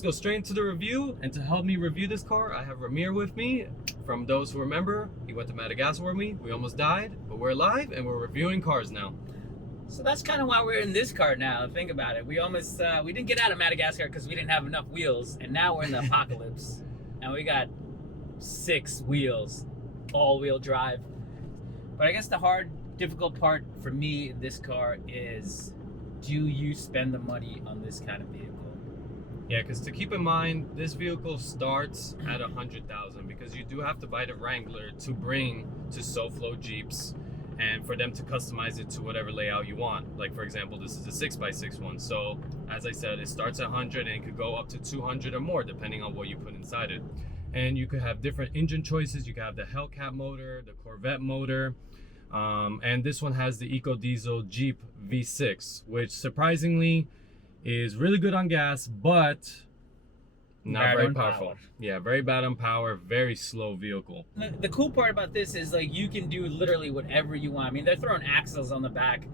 let's go straight into the review. And to help me review this car, I have Ramir with me. From those who remember, he went to Madagascar with me. We almost died, but we're alive and we're reviewing cars now. So that's kind of why we're in this car now. Think about it. We almost we didn't get out of Madagascar because we didn't have enough wheels, and now we're in the apocalypse, and we got 6 wheels, all-wheel drive. But I guess the hard, difficult part for me in this car is, do you spend the money on this kind of vehicle? Yeah, because to keep in mind, this vehicle starts at $100,000 because you do have to buy the Wrangler to bring to SoFlo Jeeps and for them to customize it to whatever layout you want. Like for example, this is a 6x6 one. So as I said, it starts at 100 and it could go up to 200 or more depending on what you put inside it. And you could have different engine choices. You could have the Hellcat motor, the Corvette motor. And this one has the Eco Diesel Jeep V6, which surprisingly is really good on gas, but not very powerful. Yeah, very bad on power, very slow vehicle. The cool part about this is like you can do literally whatever you want. I mean, they're throwing axles on the back,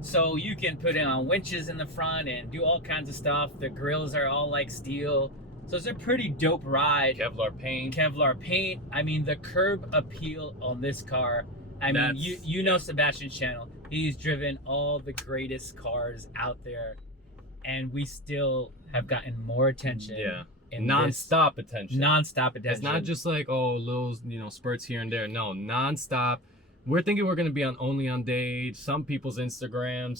so you can put in winches in the front and do all kinds of stuff. The grills are all like steel, so it's a pretty dope ride. Kevlar paint. Kevlar paint. I mean, the curb appeal on this car. I mean, you know Sebastian's channel. He's driven all the greatest cars out there, and we still have gotten more attention. Yeah. Non-stop attention. Non-stop attention. It's not just like, oh, little, spurts here and there. No, non-stop. We're thinking we're going to be only on Date, some people's Instagrams,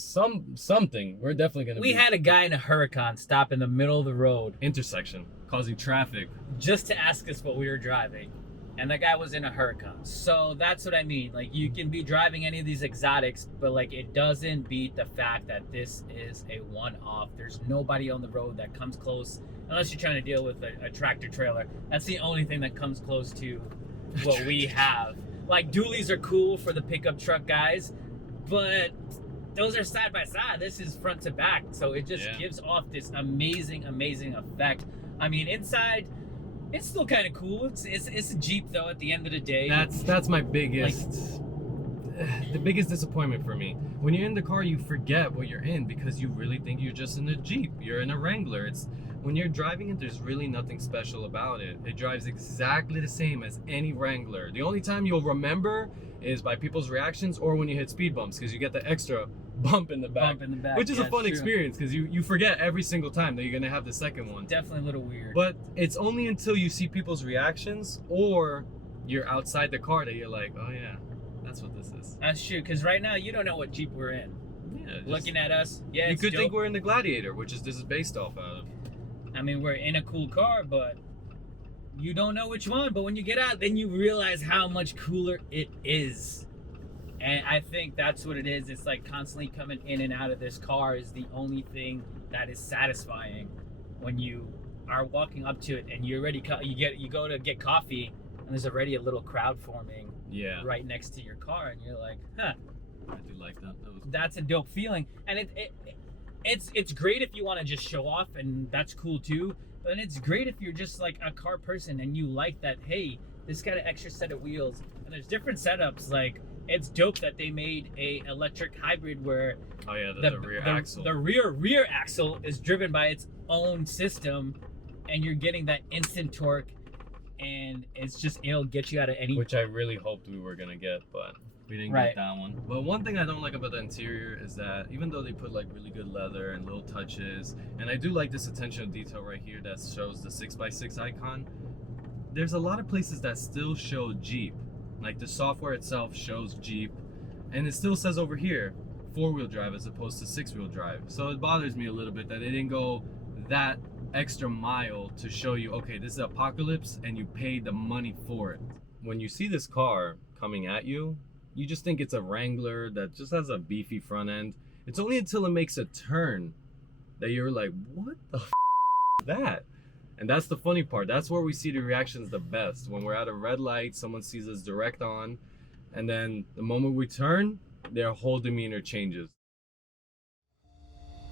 something. We're definitely going to be. We had a guy in a Huracan stop in the middle of the road. Intersection, causing traffic. Just to ask us what we were driving. And that guy was in a Huracan. So that's what I mean. Like, you can be driving any of these exotics, but like, it doesn't beat the fact that this is a one-off. There's nobody on the road that comes close, unless you're trying to deal with a tractor trailer. That's the only thing that comes close to what we have. Like, dualies are cool for the pickup truck guys, but those are side by side. This is front to back. So it just gives off this amazing, amazing effect. I mean, inside, it's still kind of cool. It's a Jeep though. At the end of the day, that's my biggest, the biggest disappointment for me. When you're in the car, you forget what you're in because you really think you're just in a Jeep. You're in a Wrangler. When you're driving it, there's really nothing special about it. It drives exactly the same as any Wrangler. The only time you'll remember is by people's reactions or when you hit speed bumps because you get the extra bump in the back. Which is a fun experience because you forget every single time that you're going to have the second one. Definitely a little weird. But it's only until you see people's reactions or you're outside the car that you're like, oh yeah, that's what this is. That's true, because right now you don't know what Jeep we're in. Yeah, looking at us, you could think we're in the Gladiator, which this is based off of. I mean, we're in a cool car, but you don't know which one. But when you get out, then you realize how much cooler it is. And I think that's what it is. It's like constantly coming in and out of this car is the only thing that is satisfying when you are walking up to it and you're ready. You go to get coffee and there's already a little crowd forming right next to your car, and you're like, huh. I do like that. That's a dope feeling, and it's great if you want to just show off, and that's cool too. But it's great if you're just like a car person and you like that. Hey, this got an extra set of wheels, and there's different setups. Like, it's dope that they made a electric hybrid where the rear axle. The rear axle is driven by its own system, and you're getting that instant torque, and it'll get you out of any. Which I really hoped we were gonna get, but we didn't get that one. But one thing I don't like about the interior is that even though they put like really good leather and little touches, and I do like this attention to detail right here that shows the 6x6 icon, there's a lot of places that still show Jeep. Like the software itself shows Jeep, and it still says over here 4-wheel drive as opposed to 6-wheel drive. So it bothers me a little bit that they didn't go that extra mile to show you, okay, this is Apocalypse and you paid the money for it. When you see this car coming at you, you just think it's a Wrangler that just has a beefy front end. It's only until it makes a turn that you're like, what the f is that? And that's the funny part. That's where we see the reactions the best. When we're at a red light, someone sees us direct on, and then the moment we turn, their whole demeanor changes.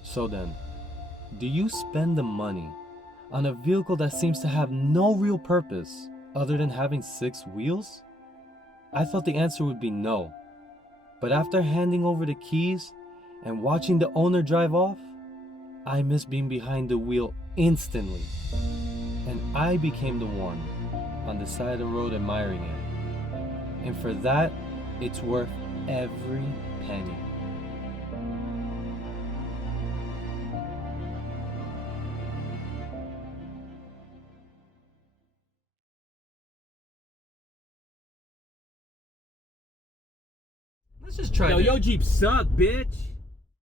So then, do you spend the money on a vehicle that seems to have no real purpose other than having 6 wheels? I thought the answer would be no. But after handing over the keys and watching the owner drive off, I miss being behind the wheel instantly. And I became the one on the side of the road admiring it. And for that, it's worth every penny. Let's just try Yo, this. your Jeep suck, bitch.